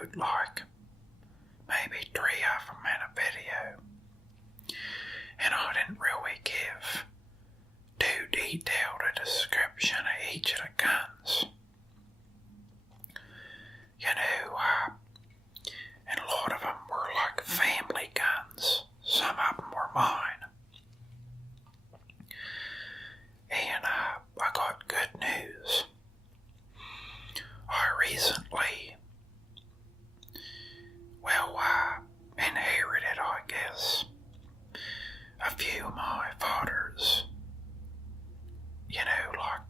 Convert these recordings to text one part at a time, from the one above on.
showed like maybe 3 of them in a video, and I didn't really give too detailed a description of each of the guns. And a lot of them were like family guns. Some of them were mine. And I got good news. I recently, I inherited, I guess, a few of my father's, like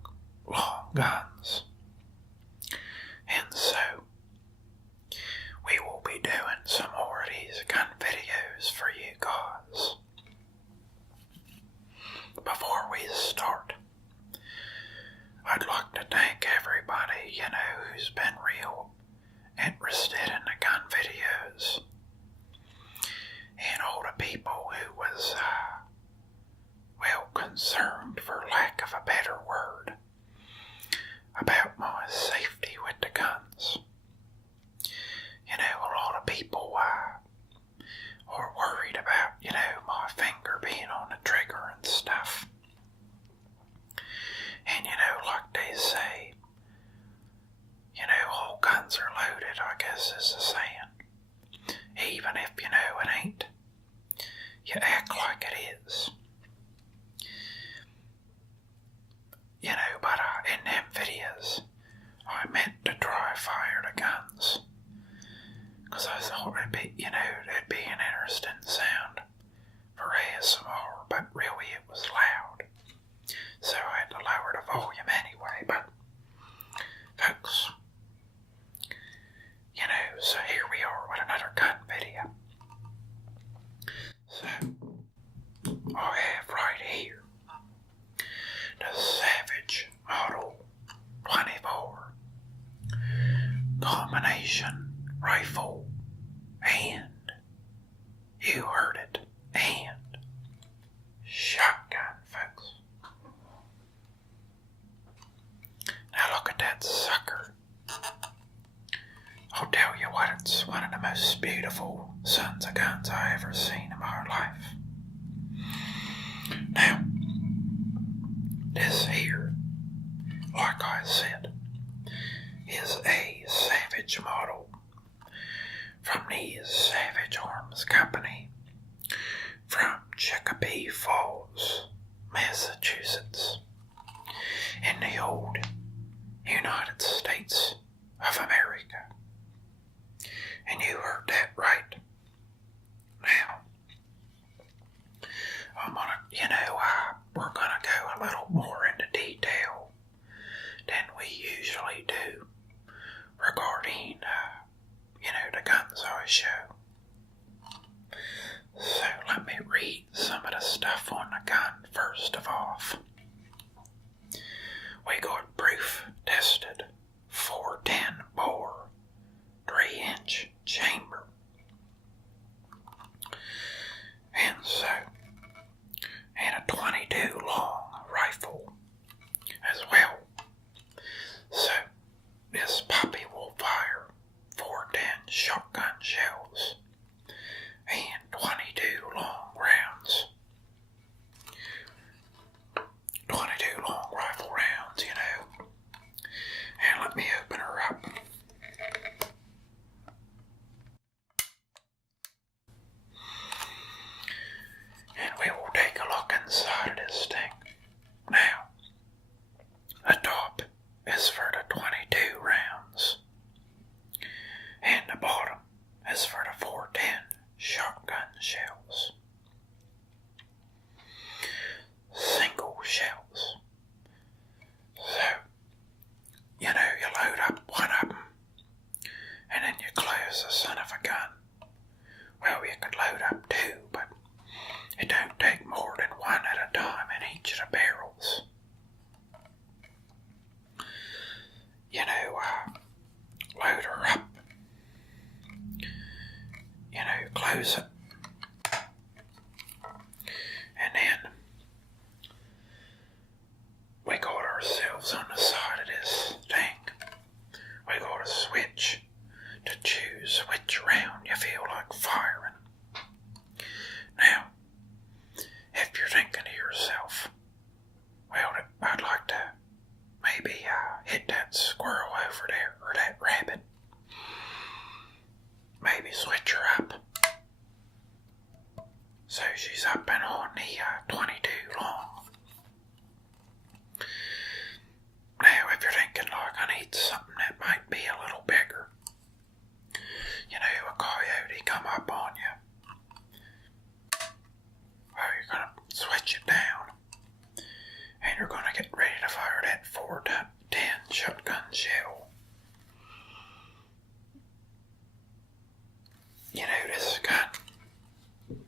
long guns. And so, we will be doing some more of these gun videos for you guys. Before we start, I'd like to thank everybody, who's been real interested in the gun videos. And all the people who was, concerned, for lack of a better word, about my safety with the guns. A lot of people are worried about, my finger being on the trigger and stuff. And, like they say, all guns are loaded, I guess is the saying. Even if it ain't, you act like it is. But in them videos, I meant to try fire the guns. Because I thought it'd be an interesting sound for ASMR, but really it was loud. So I had to lower the volume anyway, but folks, so here we are with another gun video. So, I have right here the Savage Model 24 Compilation rifle, and you heard it, and shotgun, folks. Now look at that sucker. I'll tell you what, it's one of the most beautiful sons of guns I ever seen in my life. Now, this here, like I said, is a Savage model from the Savage Arms Company from Chicopee Falls, Massachusetts, in the old United States of America. And you heard that right. Now, I'm gonna, we're gonna go a little more into detail than we usually do regarding, the guns I show. So let me read some of the stuff on the gun first of all. We got proof tested 410 bore, 3-inch chamber. And so, and a 22 long rifle as well. So, this puppy will fire 410 shotgun shells and 22 long rounds. 22 long rifle rounds, And let me open her up. And we will take a look inside of this thing. Now, the top is for the 22 rounds. And the bottom is for the 410 shotgun shells. Single shells. So, you load up one of them, and then you close the son of a gun. Well, you could load up 2, but it don't take more than 1 at a time in each of the barrels. Load her up. Close it. And then we got ourselves on the side of this thing. We got a switch to choose over there, or that rabbit. Maybe switch her up. So she's up and on the 22 long. Now, if you're thinking like I need something that might be a little bigger, you know, a coyote come up on you, well, you're going to switch it down, and you're going to get ready to fire that 410 shotgun shell. You know, this gun,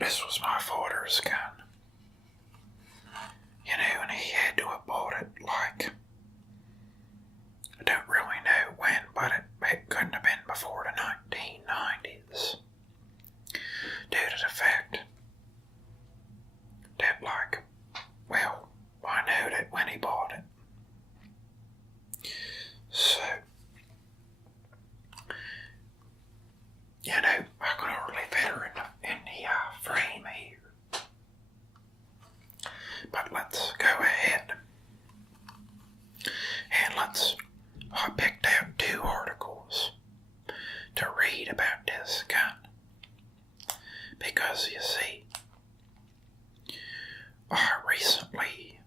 this was my father's gun. You know, and he had to have bought it like, I don't really know when, but it couldn't have been before the 1990s. Due to the fact that, like, well, I know that when he bought it. So, you know, I could hardly fit her in the frame here. But let's go ahead and I picked out 2 articles to read about this gun. Because, you see, I recently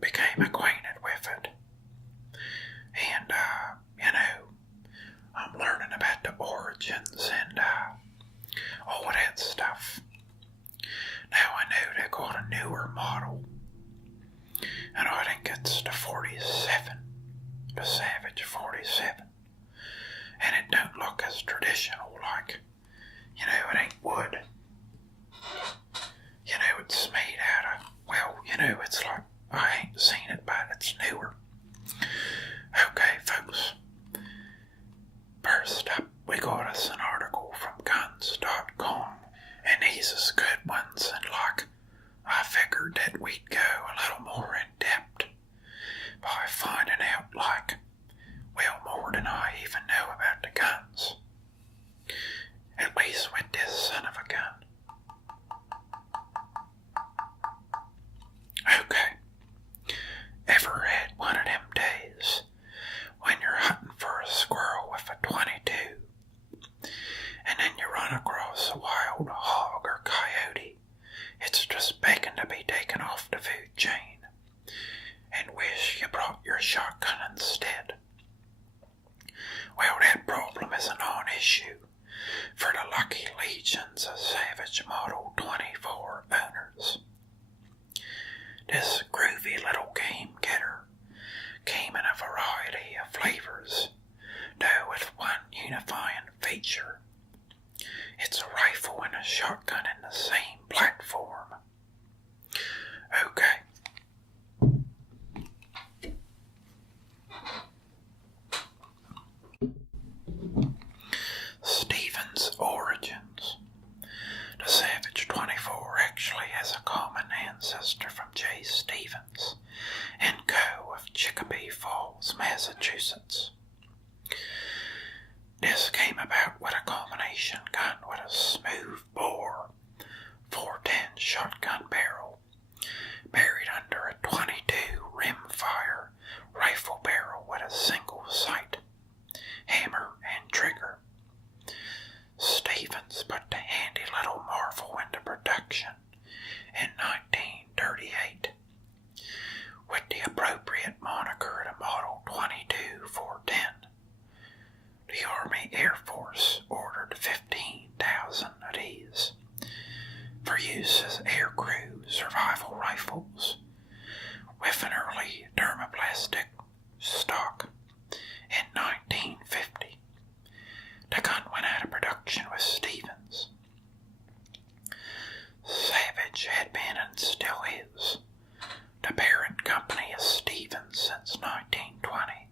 became acquainted with it. And, you know, I'm learning about the origins and all of that stuff. Now I know they got a newer model, and I think it's the 47, the Savage 47, and it don't look as traditional, like, you know, it ain't wood. You know, it's made out of, well, you know, it's like, I ain't seen it, but it's newer. Okay, folks, first up, we got us an article from guns.com. And these is good ones, and like, I figured that we'd go a little more in depth by finding out, like, well, more than I even know about the guns. At least with this son of a gun. Okay. Ever had one of them days when you're hunting for a squirrel with a 22? And then you run across a wild hog or coyote. It's just begging to be taken off the food chain, and wish you brought your shotgun instead. Well, that problem is a non-issue for the lucky legions of Savage Model 24 owners. This groovy little game getter came in a variety of flavors, though with one unifying feature. It's a rifle and a shotgun in the same platform. Okay. Stevens' origins. The Savage 24 actually has a common ancestor from J. Stevens and Co. of Chicopee Falls, Massachusetts. This came about with a combination gun with a smooth bore 410 shotgun barrel buried under a 22 rimfire rifle barrel with a single sight, hammer, and trigger. Stevens put the handy little marvel into production in 1938 with the appropriate moniker of the Model 22 410. The Army Air Force ordered 15,000 of these for use as aircrew survival rifles with an early thermoplastic stock in 1950. The gun went out of production with Stevens. Savage had been and still is the parent company of Stevens since 1920.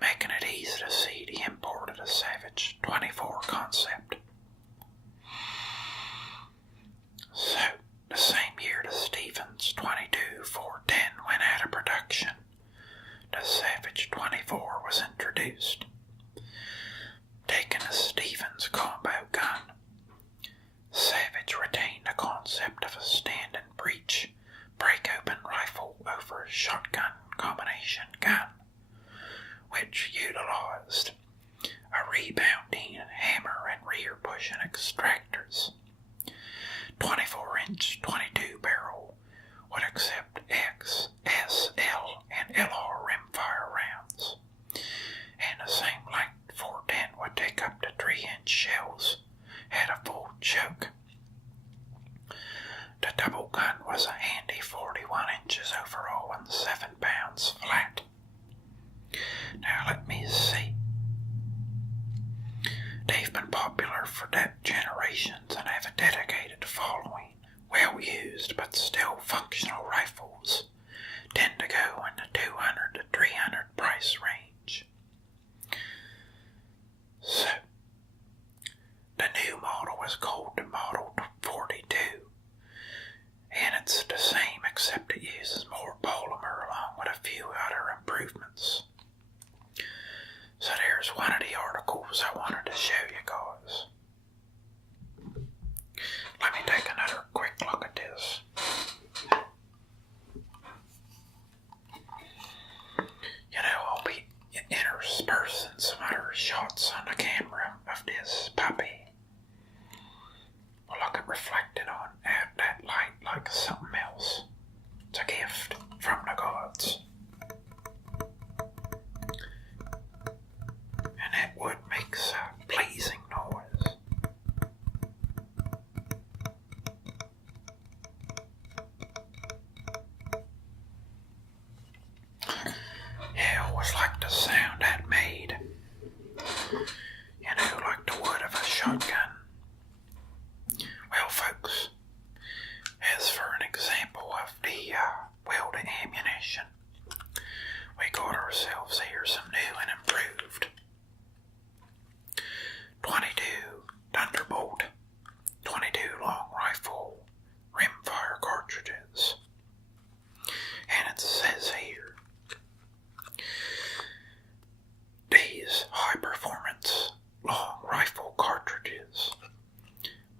Making it easy to see the import of the Savage 24 concept. So, the same year the Stevens 22 410 went out of production, the Savage 24 was introduced. Taking the Stevens combo gun, Savage retained the concept of a standing breech break-open rifle over a shotgun combination gun. shells had a full choke. The double gun was a handy 41 inches overall and 7 pounds flat. Now let me see. They've been popular for generations and have a dedicated following. Well-used but still functional rifles tend to go in the $200 to $300 price range. So, the new model is called the Model 42, and it's the same except it uses more polymer along with a few other improvements. So there's one of the articles I wanted to show you guys. Let me take another quick look at this. You know, I'll be interspersing some other shots on the camera of this puppy. Well, look at reflected on that light like something else. It's a gift from the gods. And that wood makes a pleasing noise. Yeah, it was like the sound that made. You know, like the wood of a shotgun. Well, folks, as for an example of the welded ammunition, we got ourselves here some new and improved 22 Thunderbolt 22 long rifle rimfire cartridges. And it says here, these high-performance long rifle cartridges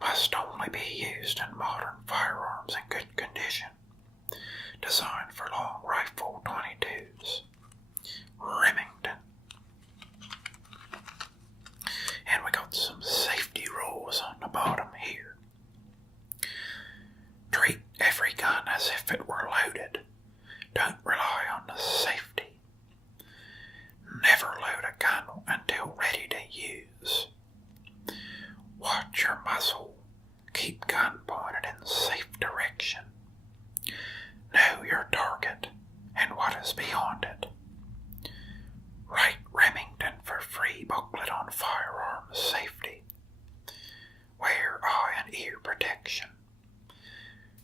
must only be used in modern firearms in good condition, designed for long rifle 22s. Remington. And we got some safety rules on the bottom here. Treat every gun as if it were loaded. Don't rely on the safety. Never load a gun until ready to use. Watch your muzzle. Keep gun pointed in safe direction. Know your target and what is beyond it. Write Remington for free booklet on firearms safety. Wear eye and ear protection.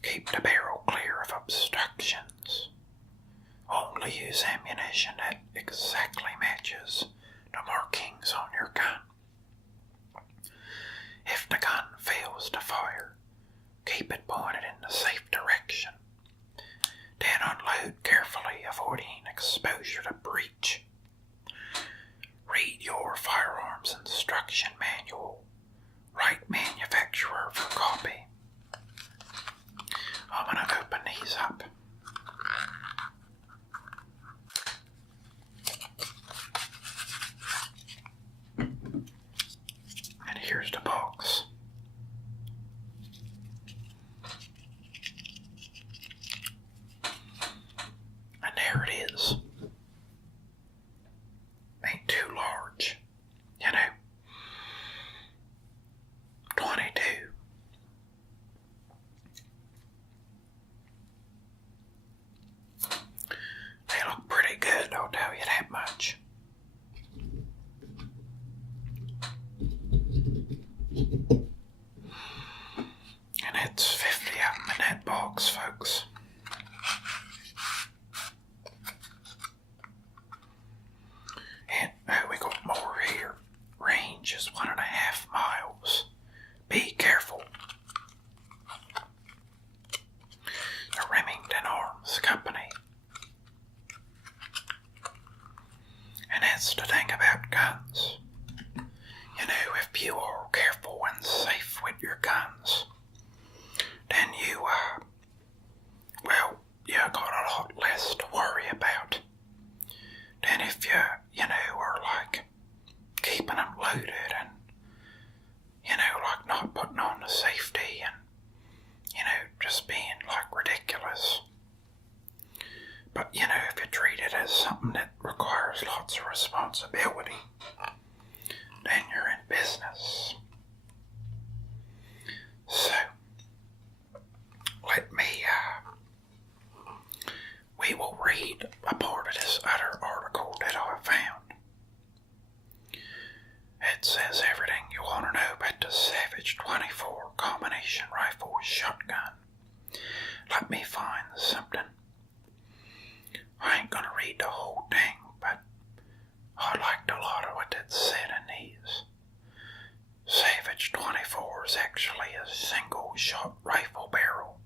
Keep the barrel clear of obstructions. Only use ammunition that exactly matches the markings on your gun. If the gun fails to fire, keep it pointed in the safe direction. Then unload carefully, avoiding exposure to breach. Read your firearms instruction manual. Write manufacturer for copy. I'm going to open these up. And here's the box. And there it is. Ain't too large, you know. 22. They look pretty good, I'll tell you that much. And it's 50 of them in that box, folks. And we got more here. Range is 1.5 miles. Be careful. The Remington Arms Company. And that's the thing about guns. You know, if you are careful and safe with your guns, then you got a lot less to worry about than if you are like keeping them loaded and, like not putting on the safety and, just being like ridiculous. But, if you treat it as something that requires lots of responsibility, then you're in business. other article that I found. It says everything you want to know about the Savage 24 combination rifle shotgun. Let me find something. I ain't gonna read the whole thing, but I liked a lot of what it said in these. Savage 24 is actually a single-shot rifle barrel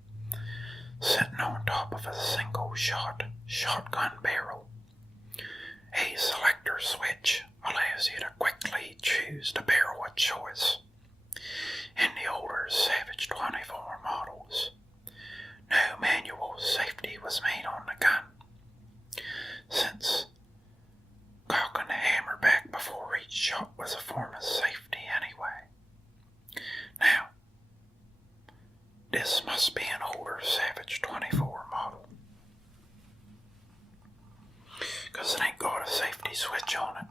sitting on top of a single-shot shotgun barrel. A selector switch allows you to quickly choose the barrel of choice. In the older Savage 24 models, no manual safety was made on the gun, since cocking the hammer back before each shot was a form of safety anyway. Now, this must be an older Savage 24 model, because it ain't got a safety switch on it.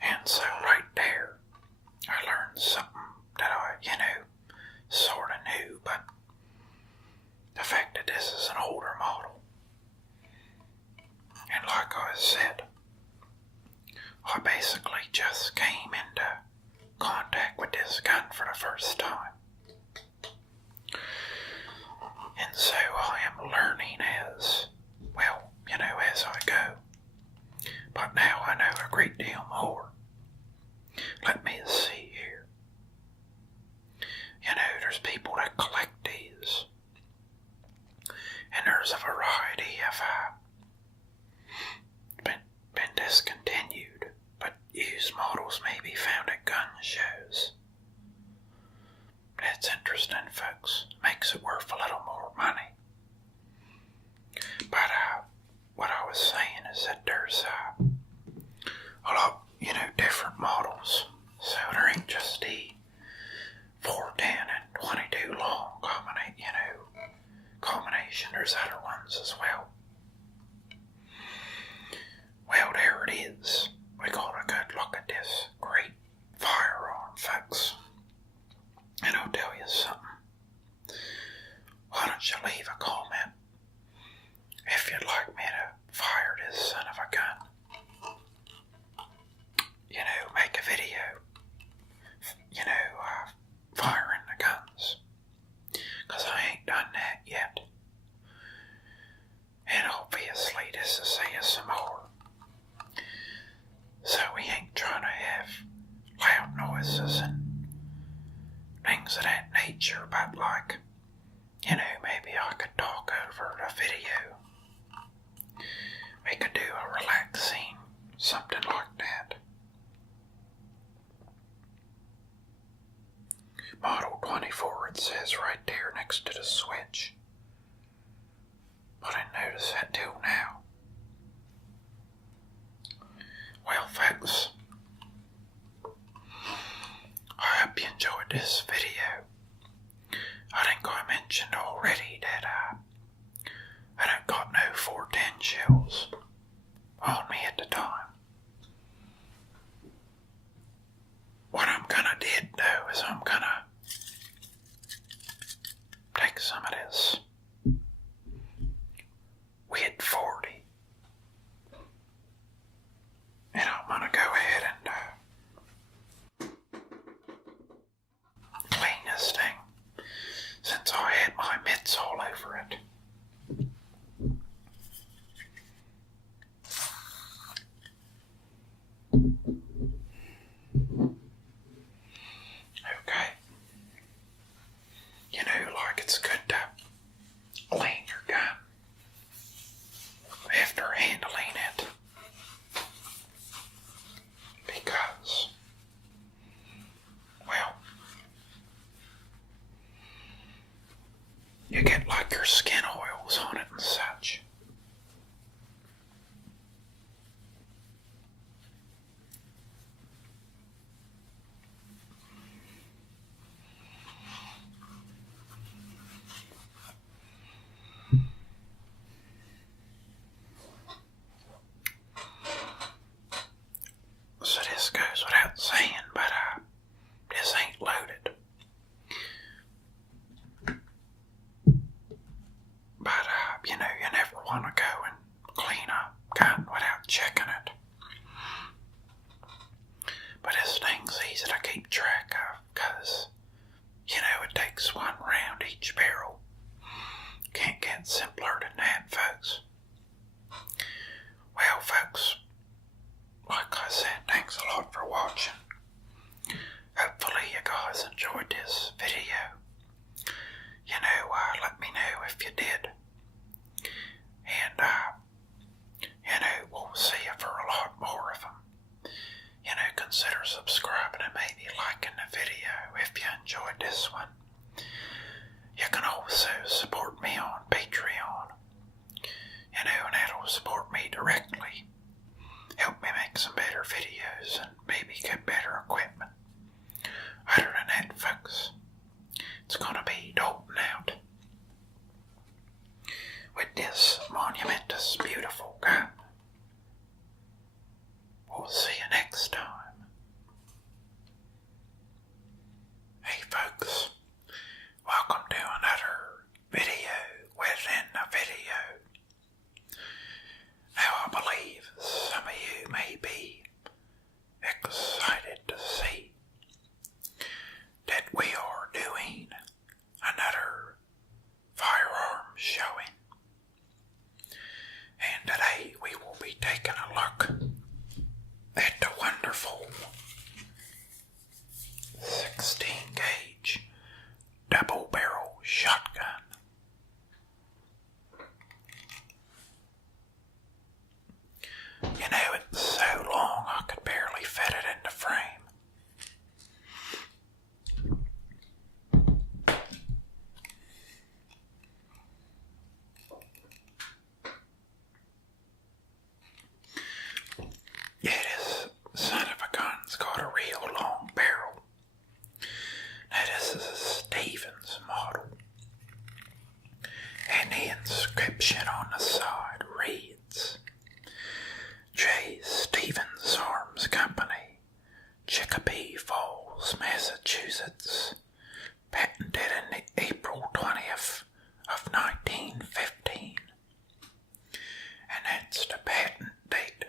And so right there, I learned something that I, sorta knew, but the fact that this is an older model. And like I said, I basically just came into contact with this gun for the first time. And so I am learning as I go. But now I know a great deal more. Let me see here. There's people that collect these. And there's a variety of been discontinued, but used models may be found at gun shows. That's interesting, folks. Makes it worth a little more money. But what I was saying is that there's a lot, different models. So there ain't just the 410 and 22 long combination. There's other ones as well. Well, there it is. We got a good look at this great firearm, folks. And I'll tell you something. Why don't you leave a comment if you'd like me to fire this son of a gun? Make a video, firing the guns. 'Cause I ain't done that yet. And obviously this is ASMR. So we ain't trying to have loud noises and things of that nature, but maybe I could talk over the video. We could do a relaxing, something like that. Model 24, it says right there next to the switch. But I didn't notice that till now. Well, folks, I hope you enjoyed this video. I think I mentioned already that I don't got no 410 shells on me at the time. What I'm gonna do though is I'm gonna take some of this WID 40 and I'm gonna go ahead and clean this thing since I had my mitts all over it. It's good to clean your gun after handling it, because, you get your skin oils on it and such. correctly, help me make some better videos, and maybe get better equipment. Other than that, folks, it's gonna be Dalton out with this monumentous, beautiful gun. We'll see you next time. Hey folks, welcome to another video within a video. Now I believe some of you may be excited to see that we are doing another firearm showing. And today we will be taking a look at the wonderful 16 gauge double barrel shotgun. You know, it's so long I could barely fit it in the frame. Yeah, this son of a gun's got a real long barrel. Now this is a Stevens model. And the inscription on the side reads, J. Stevens Arms Company, Chicopee Falls, Massachusetts. Patented in April 20th of 1915. And that's the patent date.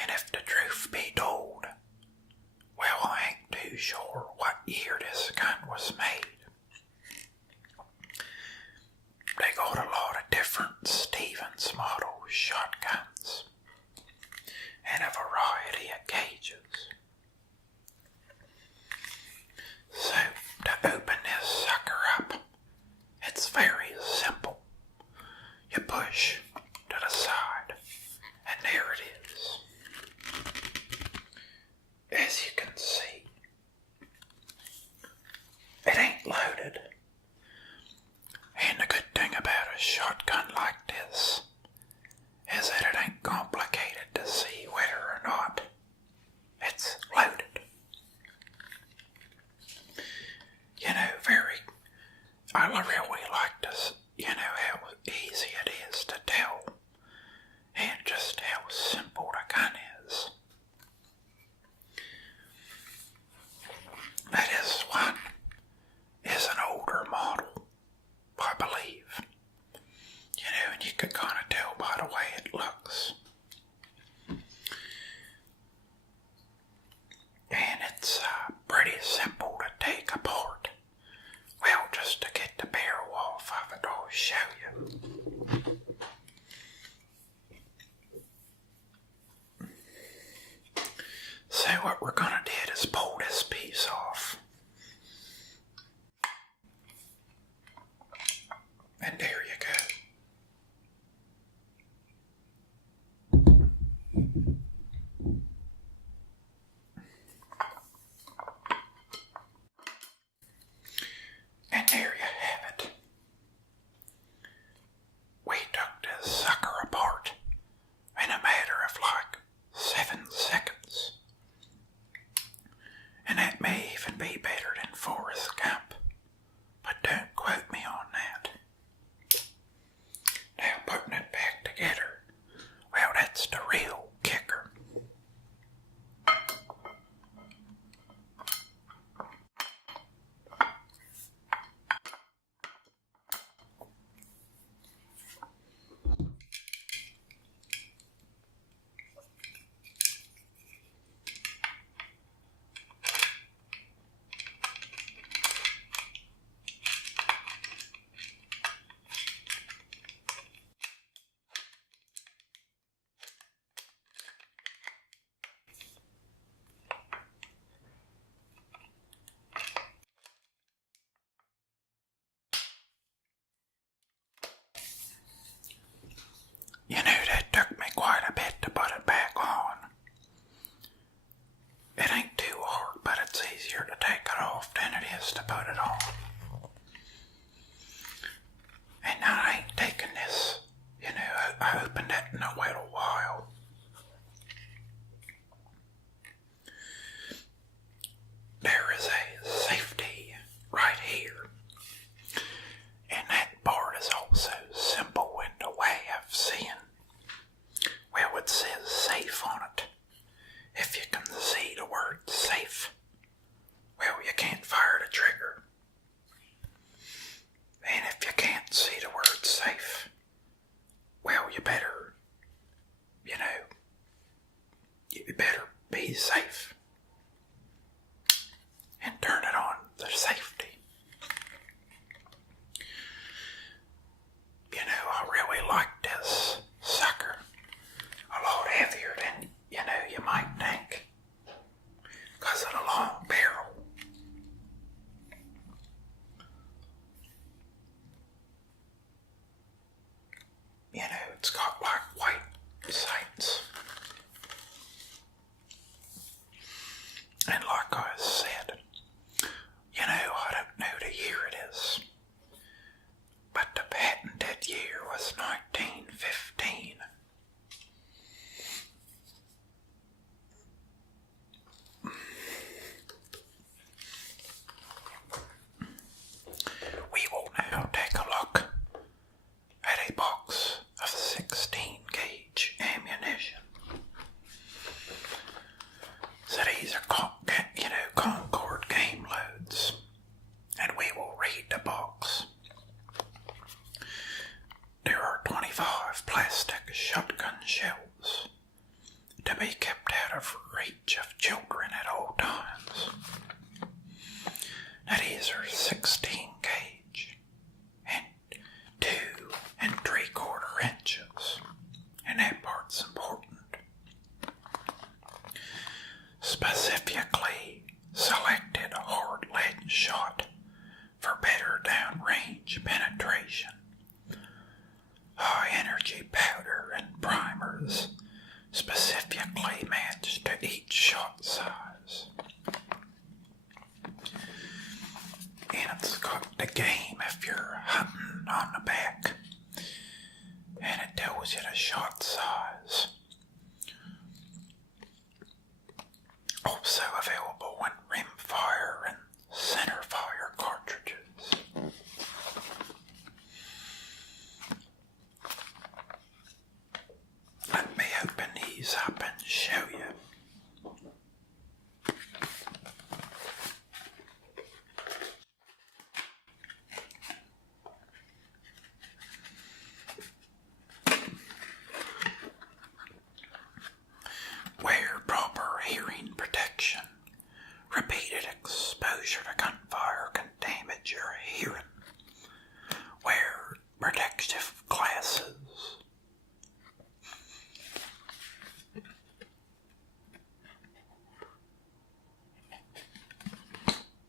And if the truth be told, well, I ain't too sure what year this gun was made. They got a lot of different Stevens model shotguns and a variety of gauges. So, to open this sucker up, it's very simple. You push to the side, and there it is. As you can see, it ain't loaded. And the good thing about a shotgun like this is that it ain't complicated to see whether or not it's loaded. You know, I really like this, you know, how easy it is to tell and just how simple the gun is. Now this one is an older model, I believe. You know, and you can kind of tell by the way it looks. And it's pretty simple to take apart. Well, just to get the barrel off of it, I'll show you. So what we're gonna do is pull this piece off. And there you go. And there you have it. We took this sucker apart in a matter of like 7 seconds. And that may even be safe and turn it on the safety. You know, I really like this sucker. A lot heavier than, you might think. Because of the long barrel. It's got like white sights. And like I said, I don't know the year it is. But the patented year was 1915. We will now take a look at a box of 16 gauge ammunition. So these are, Concord game loads. And we will read the box. There are 25 plastic shotgun shells to be kept out of reach of children at all times. Now these are 16 gauge and 2 3/4 inches, and that part's important. Specifically selected hard lead shot for better downrange penetration. High energy powder and primers specifically matched to each shot size. And it's got the game if you're hunting on the back. And it tells you the shot size. Also available in rimfire and centerfire cartridges. Let me open these up and show you. Wear proper hearing protection. Repeated exposure to gunfire can damage your hearing. Wear protective glasses.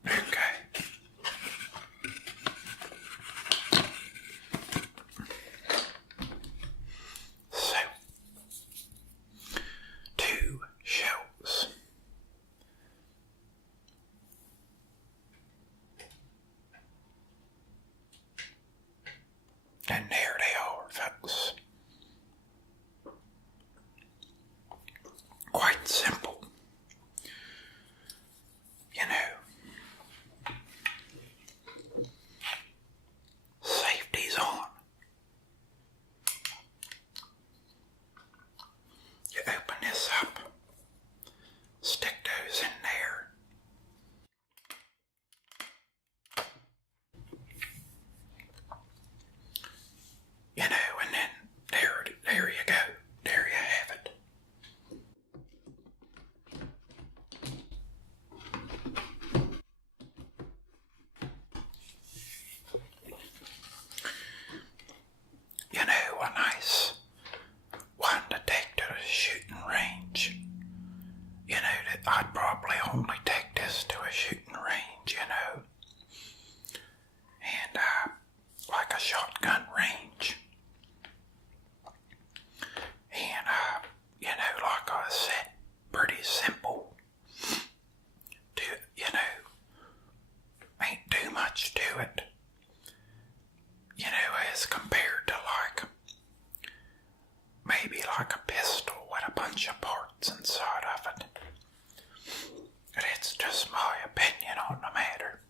Okay. So, 2 shells. And there they are, folks. Quite simple. Safety's on. You open this up, stick those in there. And then there you go. There you have it. A nice one to take to the shooting range. That I'd probably only take this to a shooting range, And, like a shotgun range. And, like I said, pretty simple. Ain't too much to it. As compared to maybe like a pistol with a bunch of parts inside of it. And it's just my opinion on the matter.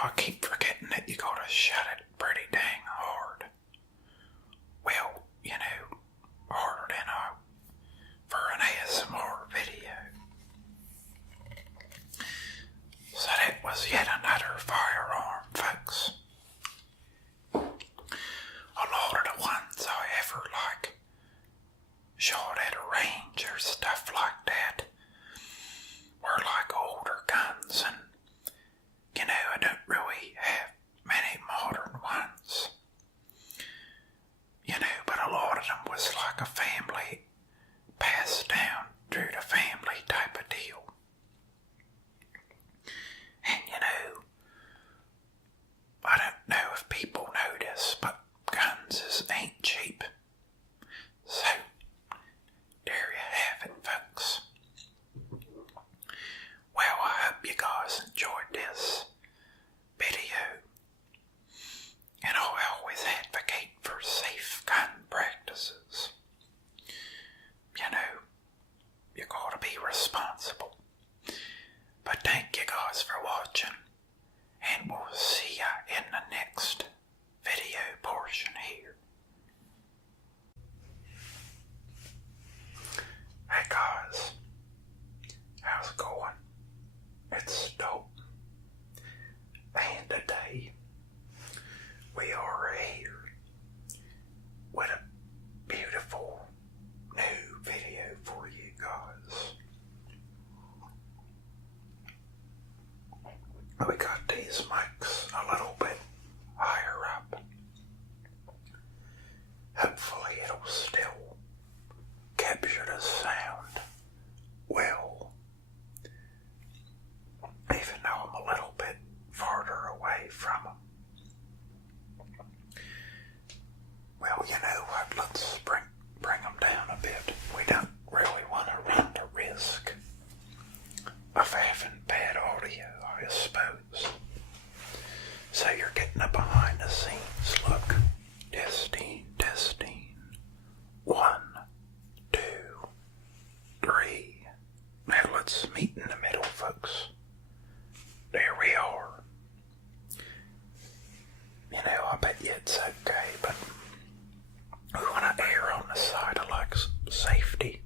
I keep forgetting that you gotta shut it pretty dang hard. Well, harder than for an ASMR video. So that was yet another firearm, folks. and we'll see ya in the next video portion here. Hey guys, how's it going? It's Dalton, and today we are here with a beautiful new video for you guys. We got these mics a little bit higher up. Hopefully it'll still capture the sound well, even though I'm a little bit farther away from them. Well, you know what, let's bring them down a bit. We don't really want to run the risk of having bad audio, I suppose. So you're getting a behind the scenes look. Testing. 1, 2, 3. Now let's meet in the middle, folks. There we are. You know, I bet you it's okay, but we want to err on the side of like safety,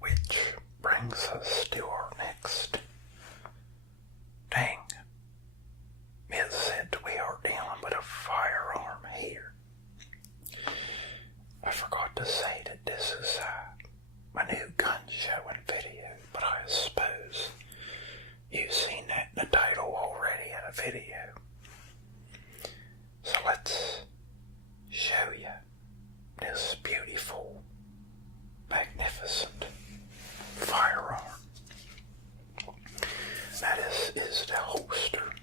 which brings us to our next thing, is that we are dealing with a firearm here. I forgot to say that this is my new gun show and video, but I suppose you've seen that in the title already in a video. So let's show you this beautiful, magnificent firearm. Now this is the holster.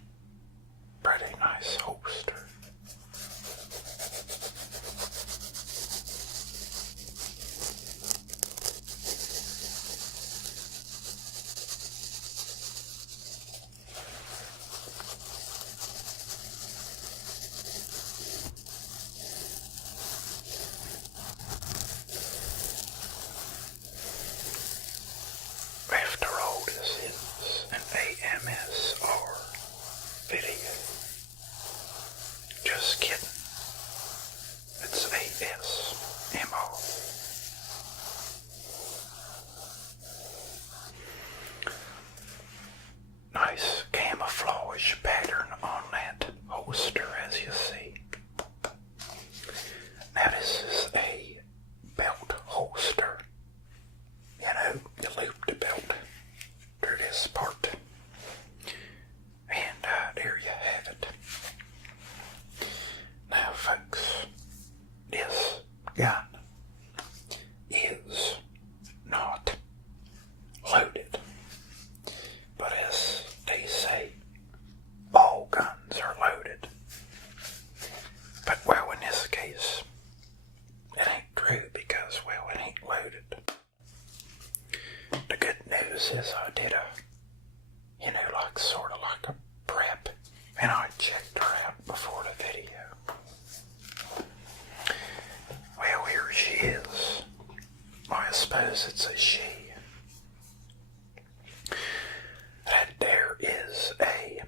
Pretty nice holster. After all, this is an ASMR video. Just kidding. It's ASMR. Nice camouflage pattern on that holster, as you see. Now this is a belt holster. You know, you loop the belt through this part. And there you have it. Now folks, this gun is not loaded. But as they say, all guns are loaded. But well, in this case, it ain't true because, well, it ain't loaded. The good news is I did like sort of like a prep, and I checked her out before the video. Well, here she is. I suppose it's a she. That there is a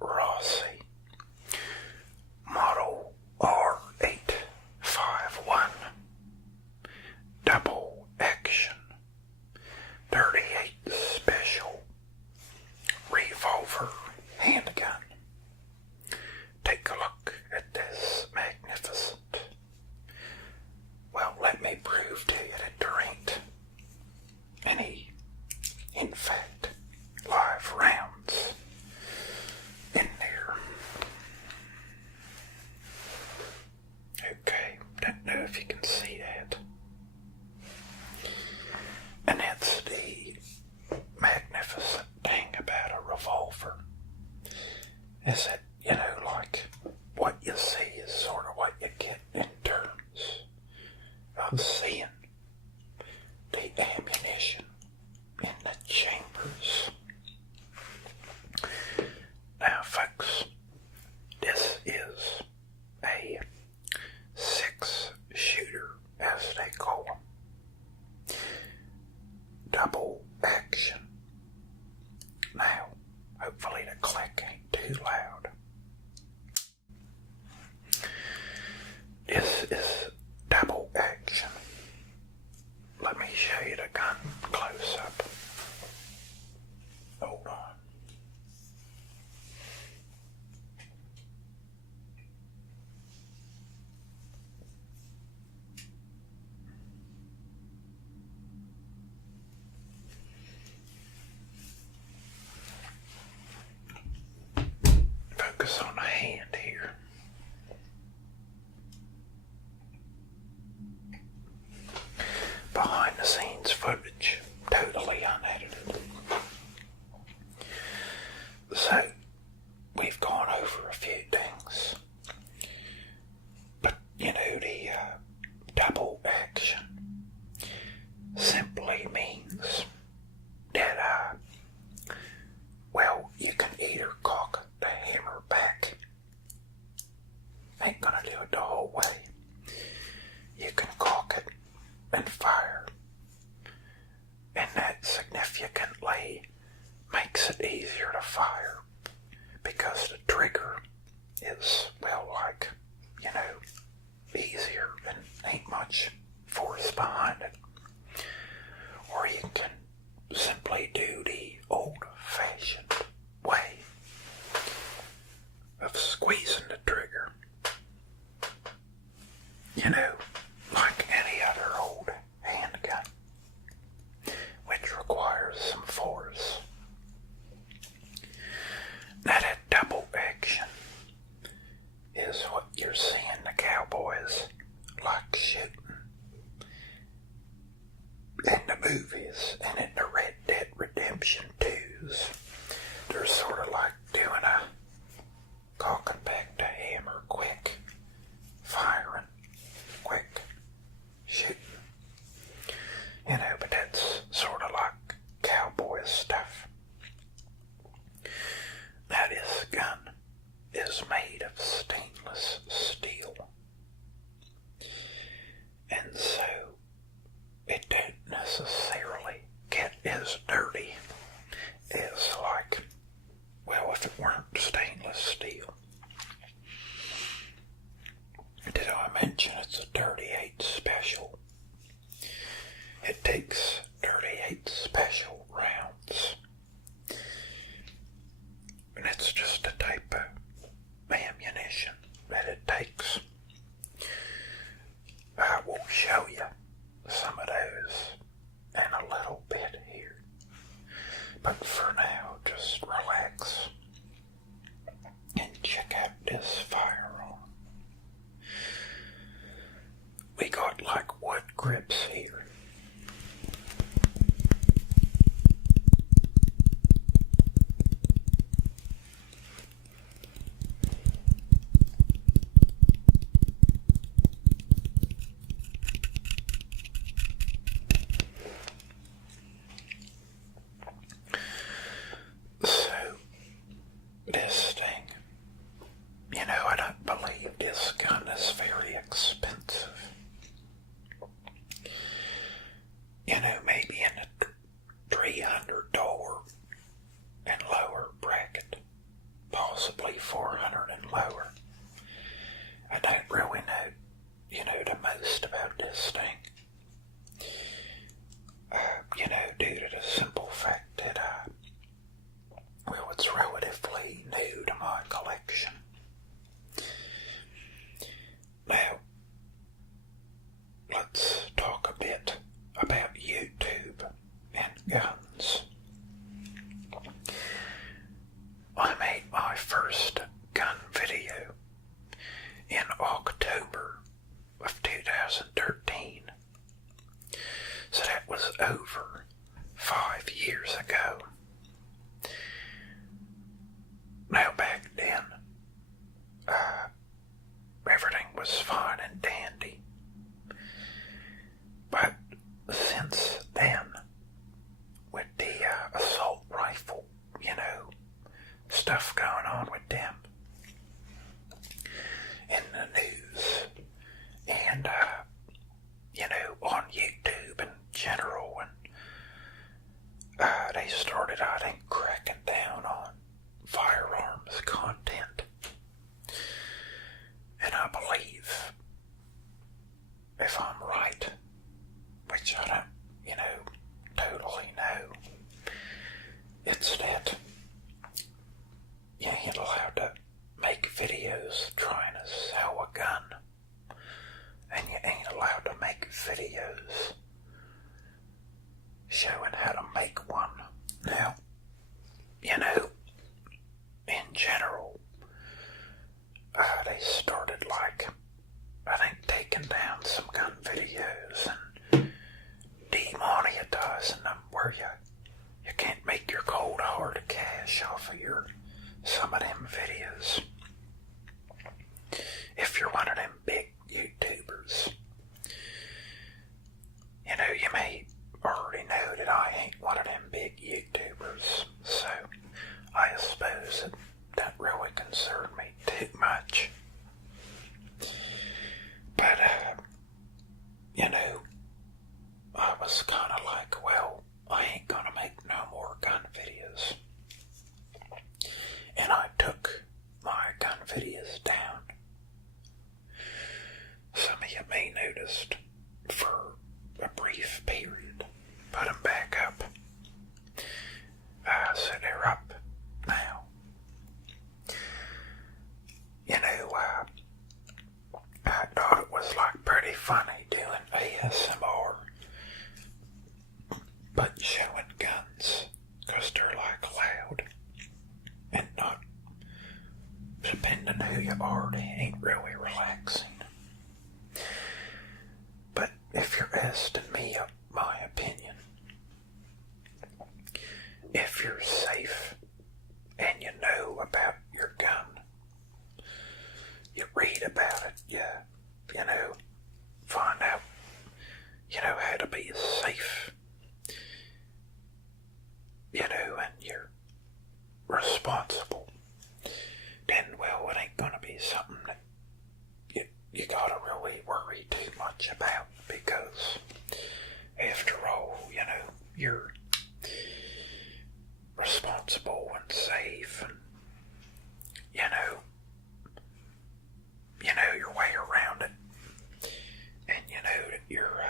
Rossi Model R851 double action 38 special revolver handgun. Take a look at this magnificent. Well, let me prove to you that there ain't any, in fact, live rounds in there. Okay, don't know if you can see that. And that's the magnificent thing about a revolver, is that, you know, like, what you see is sort of what you get in terms of seeing the ammunition in the chambers. Now folks, this is a 6-shooter, as they call them. Double action. Now, hopefully hopefully the click ain't too loud. This is double action. Let me show you the gun close up. Hold on. Focus on the hand here. Behind the scenes footage, totally unedited. So, we've gone over a few things. But, the double action simply means that, you can either cock the hammer back. Ain't gonna do it the whole way. You can cock it and fire. And that significantly makes it easier to fire because the trigger is, easier and ain't much force behind it. Or you can simply do the old-fashioned way of squeezing the trigger. Like any other old handgun, which requires some force. Now that double action is what you're seeing the cowboys like shooting in the movies and in the Red Dead Redemption 2s. They're sort of like doing a cocking back the hammer, quick firing, quick shooting. But that's sort of like cowboy stuff. Now this gun is made of stainless steel. And so it don't necessarily get as dirty as if it weren't stainless steel. Did I mention it's a 38 special? It takes 38 special rounds. And it's just a type of ammunition that it takes. I will show you some of those in a little bit here. But for now, just relax and check out this firearm. We got wood grips here. This thing, I don't believe this gun is very expensive. Maybe in the $300 and lower bracket, possibly $400 and lower. I don't really know, the most about this thing. Due to the simple fact that, it's relatively new to my collection. Now, let's talk a bit about YouTube and guns. I made my first gun video in October of 2013. So that was over 5 years ago. Now back then, everything was fine and dandy. But since then, with the assault rifle, stuff going on with them in the news and, on YouTube in general, and they started, I think, cracking down on videos and demonetizing them where you can't make your cold hard cash off of some of them videos. If you're one of them big YouTubers, you know, you may already know that I ain't one of them big YouTubers, so I suppose it don't really concern me too much. But, you know, I was kind of like, well, I ain't gonna make no more gun videos. And I took my gun videos down. Some of you may noticed for a brief period. Put them back up. So they're up now. You know, I thought it was like pretty funny doing ASMR, but showing guns, 'cause they're like loud and not, depending on who you are, they ain't really relaxing. But if you're asking me my opinion, if you're safe and you know about your gun, you read about it, you know, find out, you know, how to be safe, you know, and you're responsible, then, well, it ain't gonna be something that you gotta really worry too much about, because after all, you know, you're responsible and safe, and you know your way around it, and you know that you're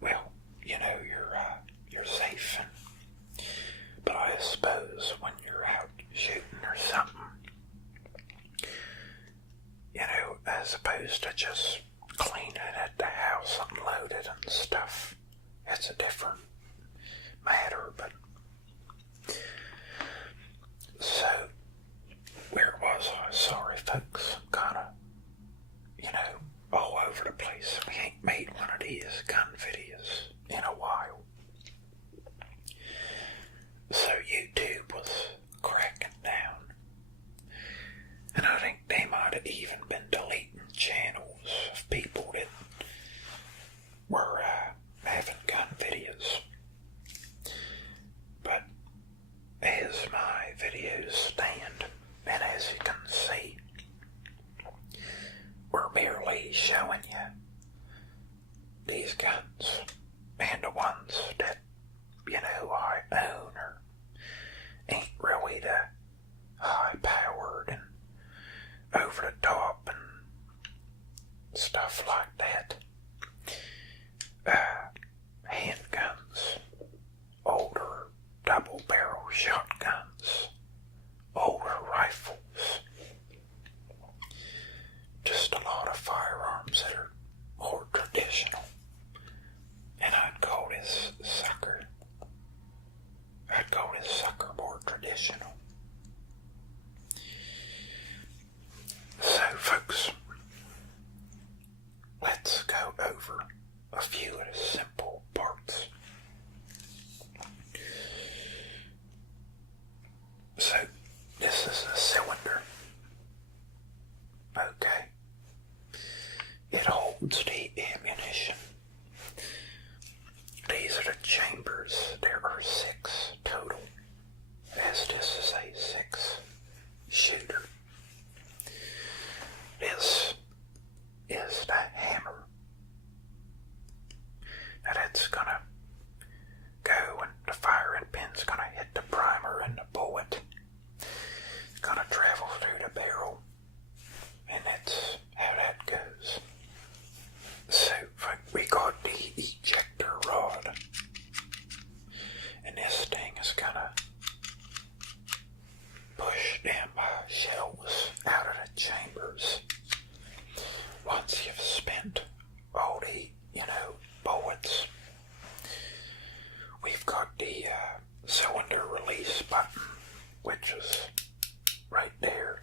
well, you know you're safe. But I suppose when you're out shooting or something, you know, as opposed to just cleaning at the house, unload it and stuff, it's a different matter. But so where was I? Sorry folks, I'm kinda, you know, all over the place. We ain't made one of these gun videos in a while. So YouTube was cracking down, and I think they might have even been deleting channels of people that were having gun videos. But as my videos stand, and as you can see, we're merely showing you these guns and the ones that, you know, I own or ain't really the high-powered and over-the-top and stuff like that. Handguns, older double-barrel shotguns, older rifles, just a lot of firearms that are more traditional. And I'd call this sucker more traditional. So folks, let's go over a few of the simple parts. So this is a cylinder. Okay. It holds the ammunition. These are the chambers. There are 6 total, as this is a 6-shooter. This is the hammer. Now that's gonna go, and the firing pin's gonna hit the primer, and the bullet is gonna travel through the barrel, and that's how that goes. So we got the ejector rod, and this thing is gonna push them shells out of the chambers. Once you've spent all the, bullets, we've got the cylinder release button, which is right there.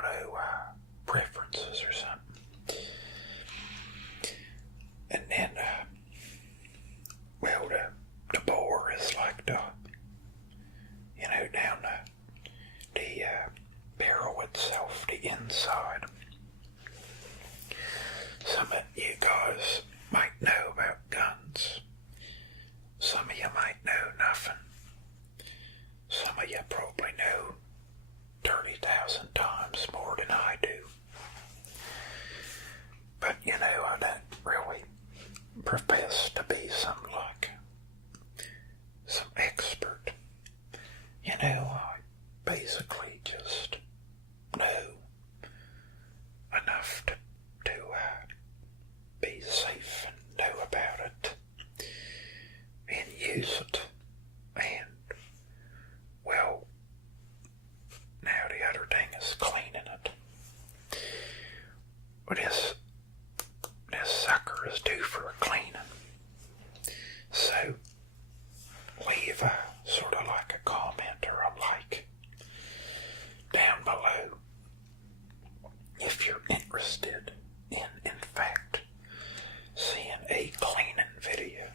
auto preferences or something. And then, well, the bore is like down the barrel itself, the inside. Some of you guys might know about guns. Some of you might know nothing. Some of you probably know 30,000 times more than I do. But I don't really profess to be some expert. I basically just know enough to be safe and know about it and use it. And, well, now the other thing is cleaning it. But this sucker is due for a cleaning. So, leave sort of like a comment or a like down below if you're interested in fact, seeing a cleaning video.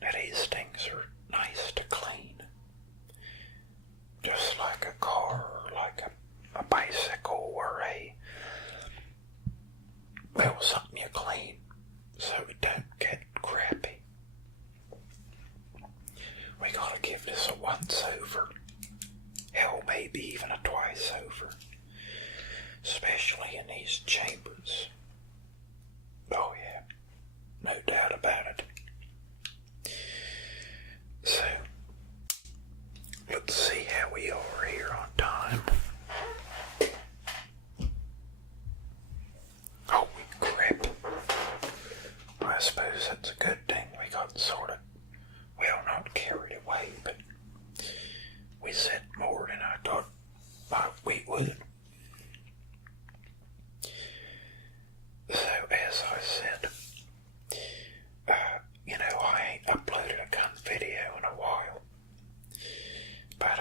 Now these things are nice to clean. Just like a car or like a bicycle or something you clean so it don't get crappy. We gotta give this a once over. Hell, maybe even a twice over. Especially in these chambers. Oh yeah, no doubt about it. So, let's see how we are here on time. Oh, crap. I suppose that's a good thing. We got sort of, not carried away, but we said more than I thought we would. So, as I said, I ain't uploaded a gun video in a while. But,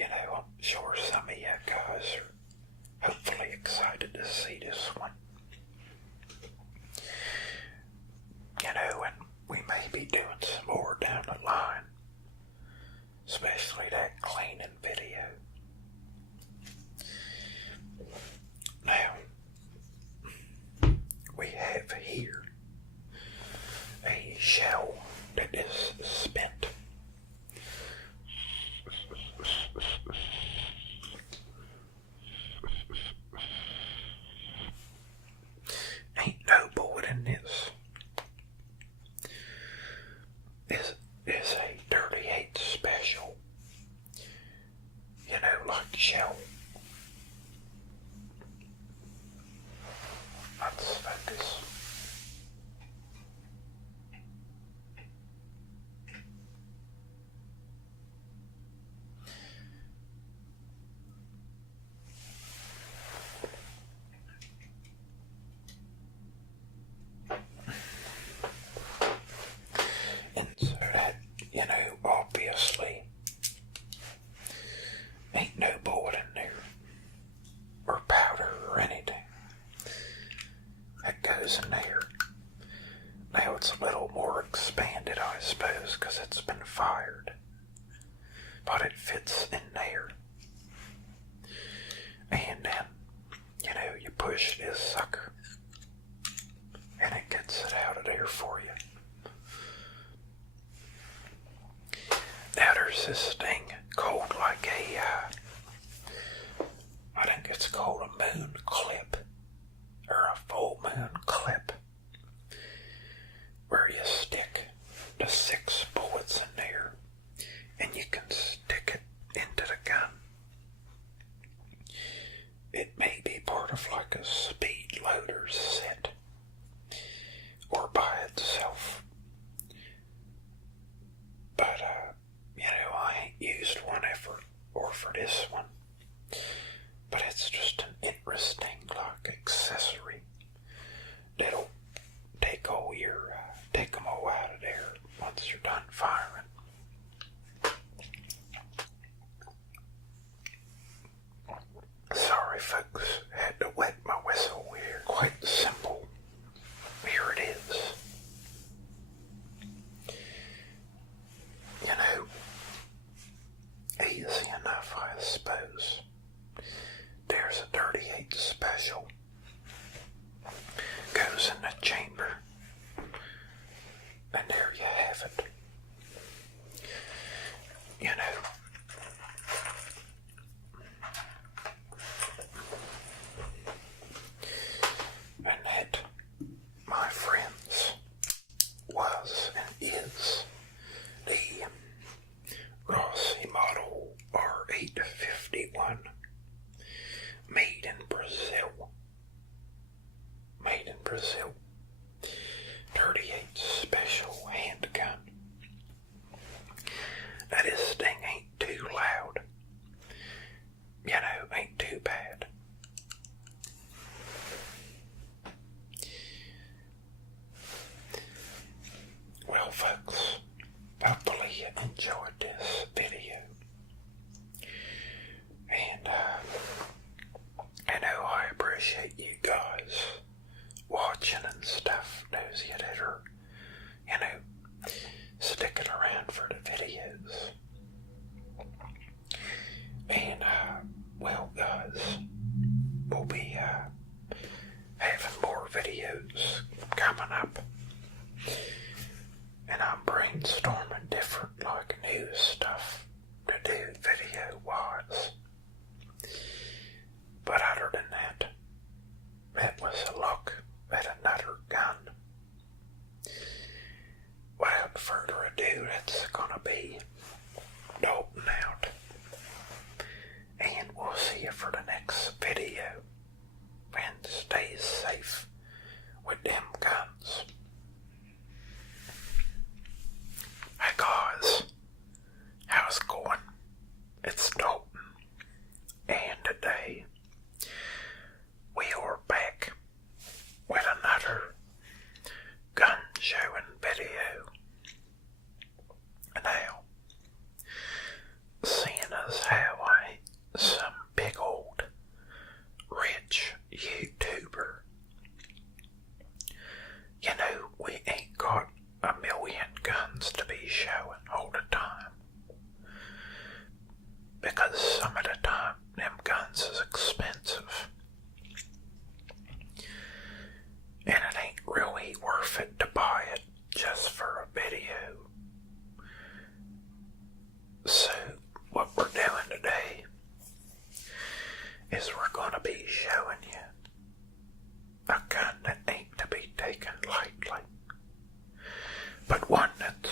I'm sure some of you guys are hopefully excited to see this one. And we may be doing some more down the line. Especially that cleaning video. Now, we have here a shell that is spent. Ain't no bullet in this. This is a 38 special. Like shell. Let's focus. And so that, obviously ain't no bullet in there, or powder, or anything. That goes in there. Now it's a little more expanded, I suppose, because it's been fired. But it fits in there. And then, you push this sucker, and it gets it out of there for you. Now there's this thing called like I think it's called a moon clip, or a full moon clip, where you stick the 6 bullets in there, and you can stick it into the gun. It may be part of like a speed loader set, or by itself. But, I ain't used one ever, or for this one. But it's just an interesting, accessory that'll take them all out of there once you're done firing. Sorry folks, had to wet my whistle here. Quite simple. Here it is. You know, easy enough I suppose. There's a 38 special. Goes in the chamber. And there you have it. You know, and that, my friends, was and is the Rossi Model R851, made in Brazil. Made in Brazil. 38 special handgun. Now this thing ain't too loud. You know, ain't too bad. Well folks, hopefully you enjoyed this video. And I know I appreciate you guys watching and stuff. Those of you that are, you know, sticking around for the videos. And, well guys, we'll be having more videos coming up. And I'm brainstorming different, like, new stuff to do video-wise. But other than that, that was a look at another gun. Without further ado, that's gonna be Dalton out. And we'll see you for the next video. And stay safe with them guns. Hey guys, how's it going? It's Dalton. And today, we are back with another gun showing video. Now, seeing as how I ain't some big old rich YouTuber, you know, we ain't got a million guns to be showing all the time. Because some of the time, them guns is expensive. And it ain't really worth it to buy it just for a video. So, what we're doing today is we're gonna be showing you a gun that ain't to be taken lightly, but one that's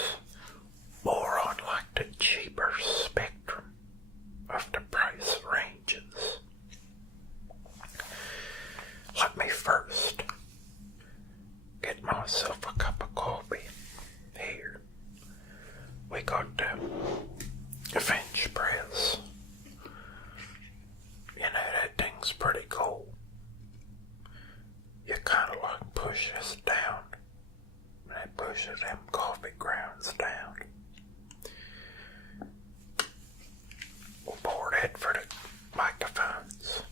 more on like the cheaper spectrum of the price ranges. Let me first get myself a cup of coffee. Here we got the bench press. You know, that thing's pretty cool. You kind of like push this down, and it pushes them coffee grounds down. We'll pour that for the microphones.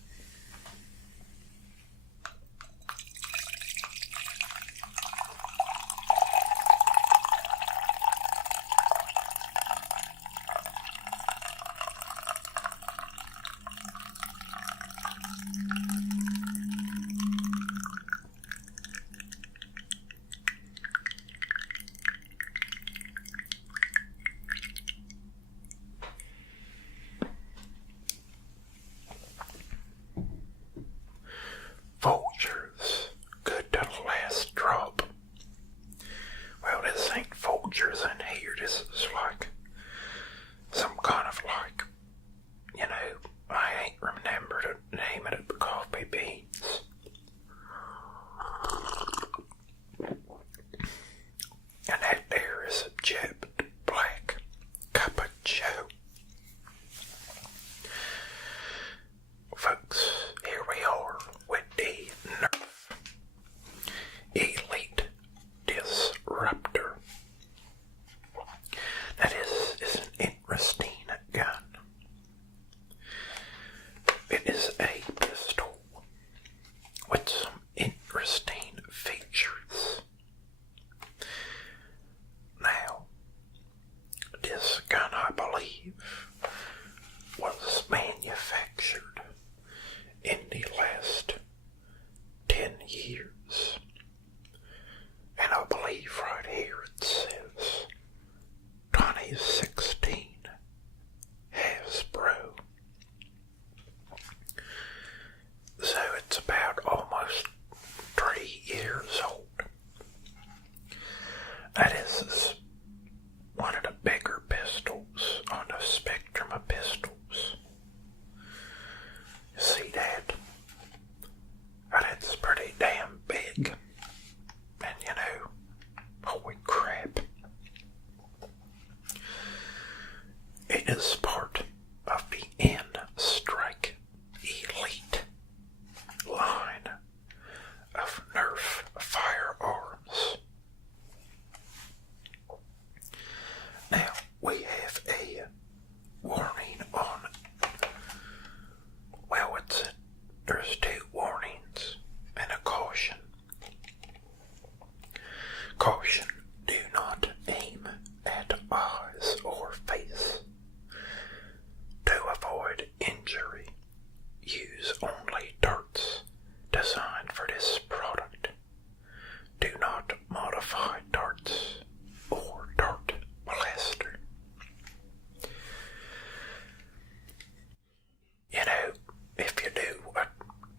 in the last 10 years. And I believe right here it says 2016 Hasbro. So it's about almost 3 years old. That is one of the bigger pistols on the spectrum of pistols. You see that? That's pretty damn big. And you know, holy crap. It is part of the N-Strike Elite line of Nerf firearms. Now, we have a warning on, well, there's 2 warnings and a caution. Caution, do not aim at eyes or face. To avoid injury, use only darts designed for this product. Do not modify darts or dart blaster. You know, if you do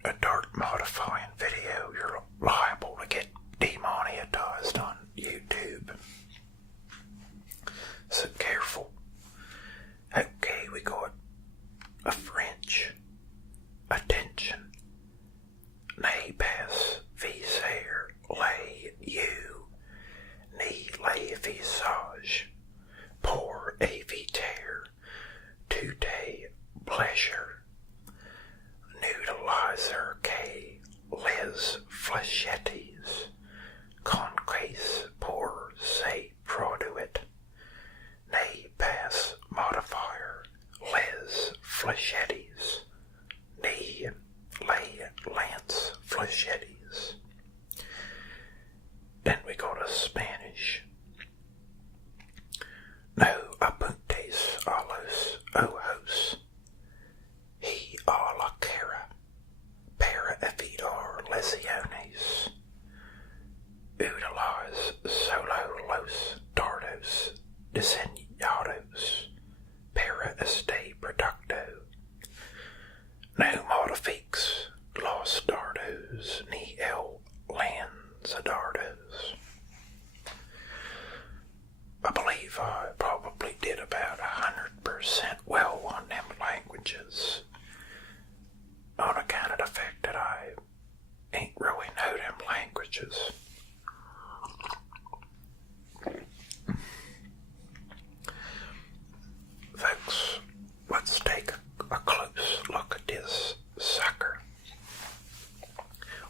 a dart modifying video, you're liable to get demonetized on YouTube. So careful. Okay, we got a French. Attention. Ne pas viser les yeux, ni les visages, pour éviter toute blessure. N'utiliser que les fléchettes conquises pour ces produits. Ne pas modifier les fléchettes, ni les lance fléchettes. Then we go to Spanish. No apuntes a los ojos y a la cara para evitar lesiones. Utilize solo los dardos diseñados para este producto. No modifiques los dardos ni el lanzadardos. I believe I probably did about 100% well on them languages, on account of the fact that I ain't really know them languages. Folks, let's take a close look at this sucker.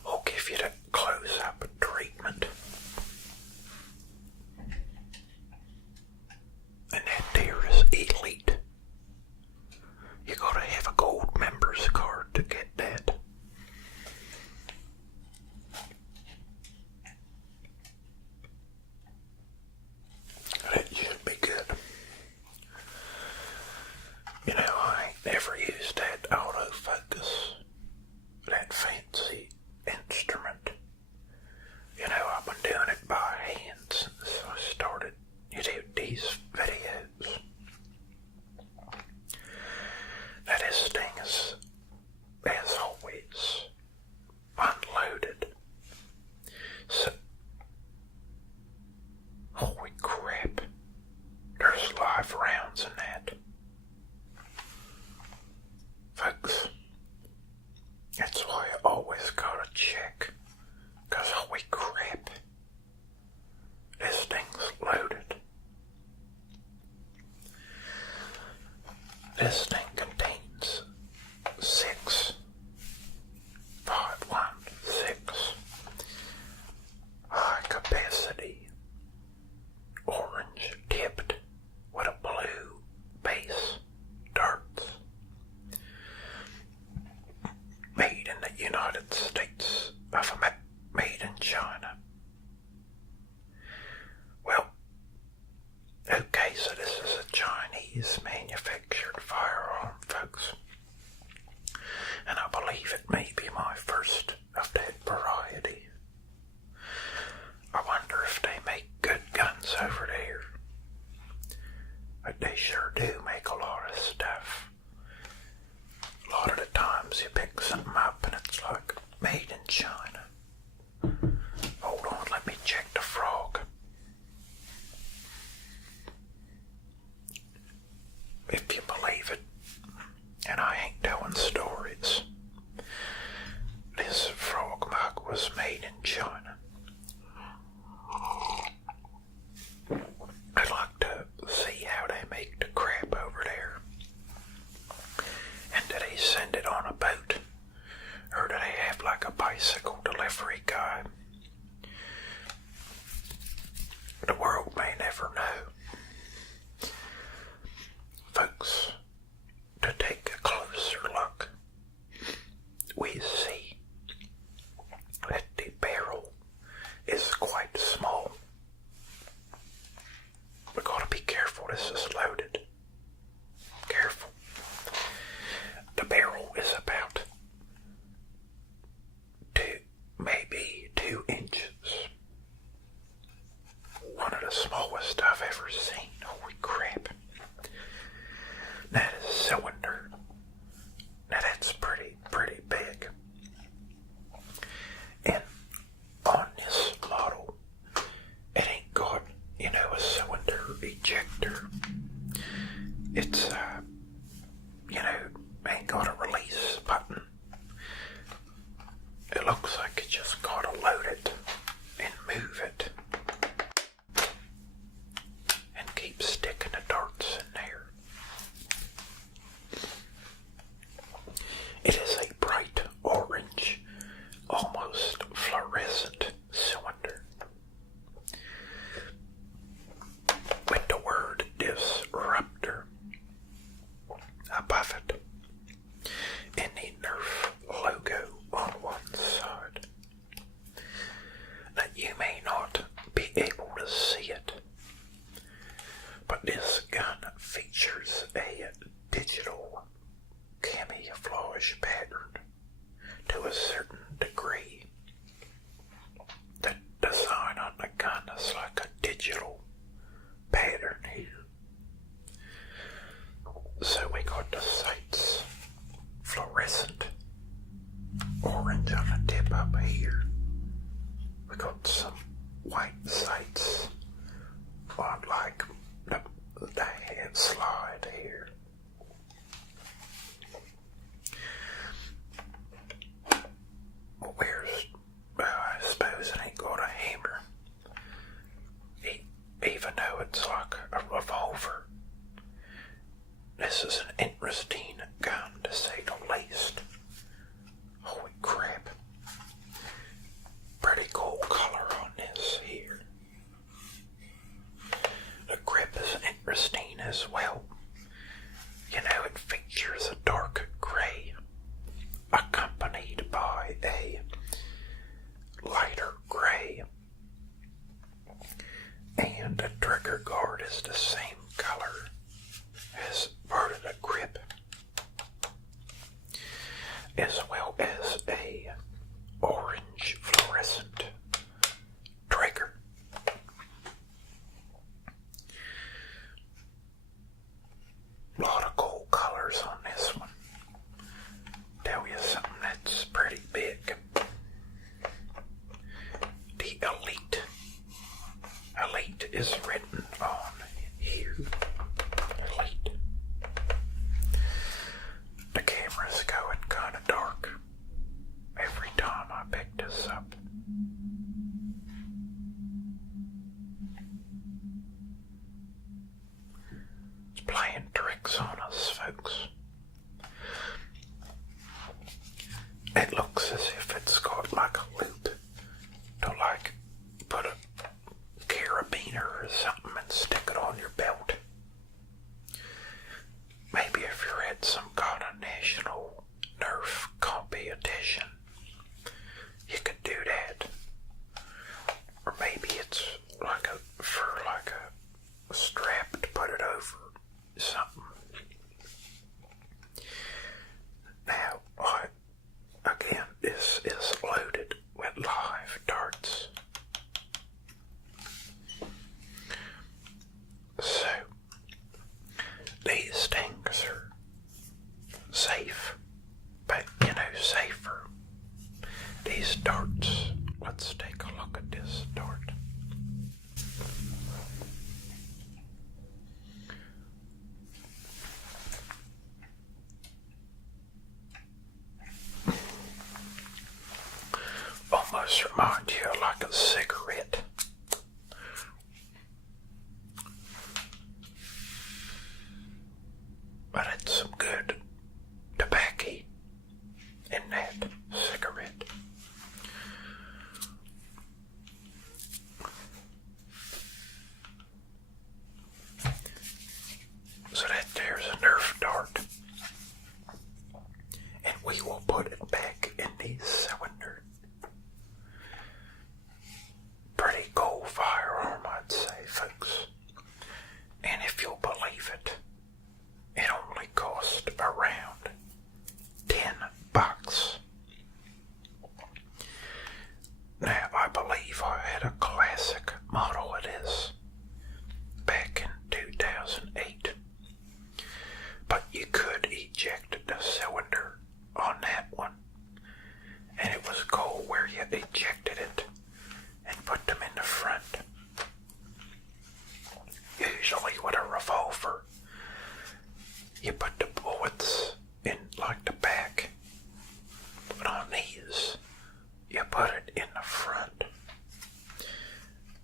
I'll give you the close-up treatment. And that there is Elite. You gotta have a gold members card to get that. That should be good. You know, I ain't never used that autofocus, that fancy instrument. You know, I've been doing it by hand since I started, these videos. Now this thing is, as always, unloaded. So, holy crap, there's live rounds in that. Folks, that's why I always gotta check, 'cause holy crap, this thing's loaded. This thing contains 516 high capacity orange tipped with a blue base darts. Made in the United States of America. Made in China. Well, okay, so this is a Chinese manufactured firearm, folks. And I believe it maybe my first of that variety. I wonder if they make good guns over there. But they sure do make a lot of stuff. A lot of the times you pick something up and it's like made in China. Hold on, let me check the frog. If you believe it, and I ain't telling stories, this frog mug was made in China. I'd like to see how they make the crap over there. And do they send it on a boat? Or do they have like a bicycle delivery guy? The world may never know. Folks, to take a closer look, we see that the barrel is quite small. We gotta be careful, this is loaded. Careful. The barrel is about maybe 2 inches. One of the smallest I've ever seen. Holy crap. That is a cylinder. Now that's pretty big. And on this model, it ain't got, a cylinder ejector. It's, ain't got a release button. It looks like you just gotta load it and move it. And keep sticking the darts in there. It is a bright orange, almost fluorescent cylinder. With the word disruptor above it. And the Nerf logo on one side. Now you may not be able to see it, but this gun features a digital camouflage pattern to a certain degree. The design on the gun is like a digital pattern here. So we got the sights fluorescent orange on the tip up here. We got some white sights on like the head slide here. I suppose it ain't got a hammer. Even though it's like a revolver. This is an interesting gun, to say the least. Holy crap. Pretty cool color on this here. The grip is interesting as well. It features a dark gray, accompanied by a lighter gray. And the trigger guard is the same color as part of the grip, as well as a orange fluorescent trigger. A lot of cool colors on this one. Tell you something that's pretty big. The Elite. Elite is written on here. Elite. The camera's going kind of dark every time I pick this up. It's playing tricks on us, folks. It looks as if it's got like a loop to like put a carabiner or something this is loaded with live darts. So, these things are safe, but safer. These darts, let's take a look at this dart. Almost reminds you of like a cigarette. But it's some good tobacco in that cigarette. So that there's a Nerf dart. And we will put it back in the cylinder. Pretty cool firearm, I'd say, folks. And if you'll believe it, it only cost around $10. Now, I believe I had a classic model of this back in 2008. But you could eject the cylinder on that one. And it was cool where you ejected it and put them in the front. Usually with a revolver, you put the bullets in like the back. But on these, you put it in the front.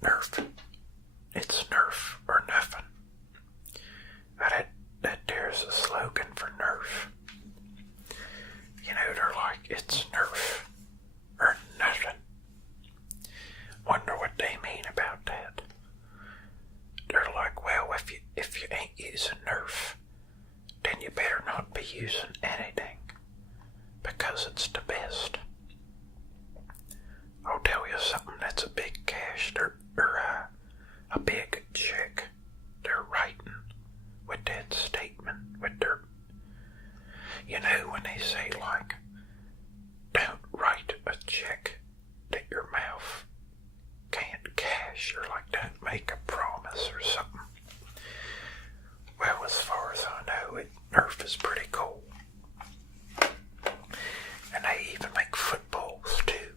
Nerf. It's Nerf or nothing. That there's a slogan for Nerf. They're like, it's Nerf or nothing. Wonder what they mean about that. They're like, well, if you ain't using Nerf, then you better not be using anything, because it's the best. I'll tell you something that's a big cash, or a big check they're writing with that statement, with their, when they say like, don't write a check that your mouth can't cash, or like don't make a promise or something. Well, as far as I know, Nerf is pretty cool. And they even make footballs too.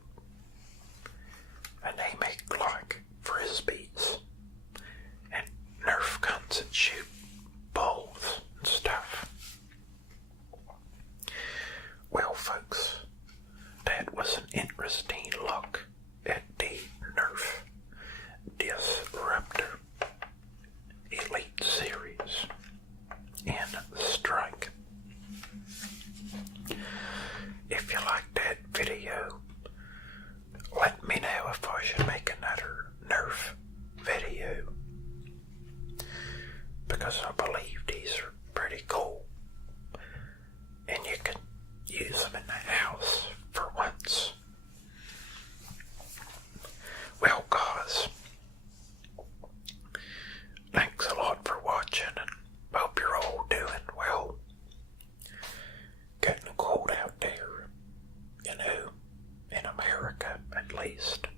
And they make like frisbees and Nerf guns that shoot balls and stuff. Well, folks, that was an interesting look at the Nerf Disruptor Elite Series in Strike. If you liked that video, let me know if I should make another Nerf video, because I believe these are pretty cool and you can use them in the house for once. Well, guys, thanks a lot for watching, and hope you're all doing well. Getting cold out there, in America at least.